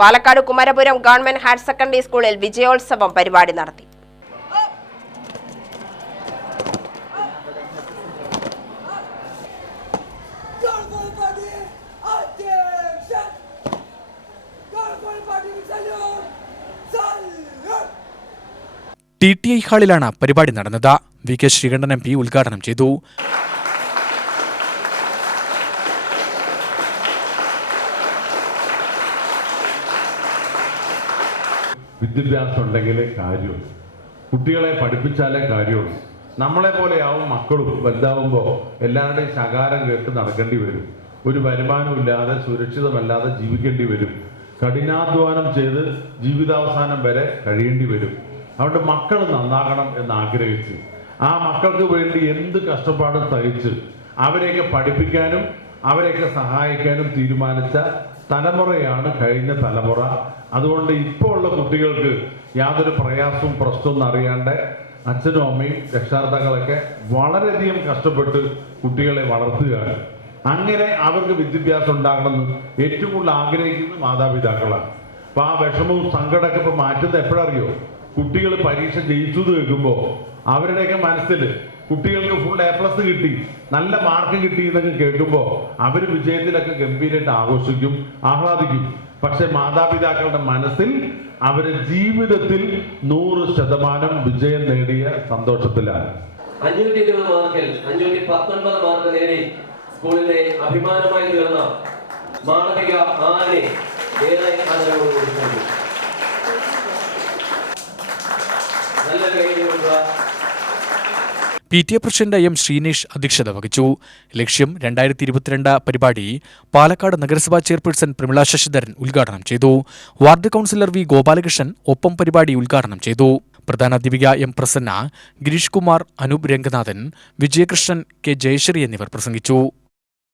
Palakkad Kumarapuram government higher secondary സ്കൂളിൽ വിജയോത്സവം പരിപാടി നടത്തി. TTI ഹാളിലാണ് പരിപാടി നടന്നത്. VK ശ്രീകണ്ഠൻ MP ഉദ്ഘാടനം ചെയ്തു. വിദ്യാഭ്യാസം ഉണ്ടെങ്കിലേ കാര്യമുള്ളൂ, കുട്ടികളെ പഠിപ്പിച്ചാലേ കാര്യമുള്ളൂ. നമ്മളെ പോലെയാവും മക്കളും വലുതാവുമ്പോൾ എല്ലാവരുടെയും ശകാരം കേട്ട് നടക്കേണ്ടി വരും. ഒരു വരുമാനമില്ലാതെ സുരക്ഷിതമല്ലാതെ ജീവിക്കേണ്ടി വരും. കഠിനാധ്വാനം ചെയ്ത് ജീവിതാവസാനം വരെ കഴിയേണ്ടി വരും. അതുകൊണ്ട് മക്കൾ നന്നാകണം എന്നാഗ്രഹിച്ച് ആ മക്കൾക്ക് വേണ്ടി എന്ത് കഷ്ടപ്പാടും സഹിച്ച് അവരെയൊക്കെ പഠിപ്പിക്കാനും അവരെയൊക്കെ സഹായിക്കാനും തീരുമാനിച്ച തലമുറയാണ് കഴിഞ്ഞ തലമുറ. അതുകൊണ്ട് ഇപ്പോൾ ഉള്ള കുട്ടികൾക്ക് യാതൊരു പ്രയാസവും പ്രശ്നവും അറിയാണ്ട് അച്ഛനും അമ്മയും രക്ഷാകർത്താക്കളൊക്കെ വളരെയധികം കഷ്ടപ്പെട്ട് കുട്ടികളെ വളർത്തുകയാണ്. അങ്ങനെ അവർക്ക് വിദ്യാഭ്യാസം ഉണ്ടാകണമെന്ന് ഏറ്റവും കൂടുതൽ ആഗ്രഹിക്കുന്നത് മാതാപിതാക്കളാണ്. അപ്പോൾ ആ വിഷമവും സങ്കടമൊക്കെ ഇപ്പോൾ മാറ്റുന്നത് എപ്പോഴറിയോ? കുട്ടികൾ പരീക്ഷ ജയിച്ചു കേൾക്കുമ്പോൾ അവരുടെയൊക്കെ മനസ്സിൽ കുട്ടികൾക്ക് ഫുൾ A+ കിട്ടി, നല്ല മാർക്ക് കിട്ടി എന്നൊക്കെ കേൾക്കുമ്പോൾ അവർ വിജയത്തിലൊക്കെ ഗംഭീരമായിട്ട് ആഘോഷിക്കും, ആഹ്ലാദിക്കും. പക്ഷെ മാതാപിതാക്കളുടെ മനസ്സിൽ അവര് ജീവിതത്തിൽ 100% വിജയം നേടിയ സന്തോഷത്തിലാണ്. 520 മാർക്കിൽ 519 മാർക്ക് നേടി സ്കൂളിലെ അഭിമാനമായി തീർന്ന മാളവിക ആരെ ഏറെ ആദരവോടുകൂടി PTA പ്രസിഡന്റ് M. ശ്രീനേഷ് അധ്യക്ഷത വഹിച്ചു. ലക്ഷ്യം 2022 പരിപാടി പാലക്കാട് നഗരസഭാ ചെയർപേഴ്സൺ പ്രമിള ശശിധരൻ ഉദ്ഘാടനം ചെയ്തു. Ward councillor V. ഗോപാലകൃഷ്ണൻ ഒപ്പം പരിപാടി ഉദ്ഘാടനം ചെയ്തു. പ്രധാനാധ്യാപിക M. പ്രസന്ന, ഗിരീഷ് കുമാർ, അനൂപ് രംഗനാഥൻ, വിജയകൃഷ്ണൻ, K. ജയശ്രീ എന്നിവർ പ്രസംഗിച്ചു.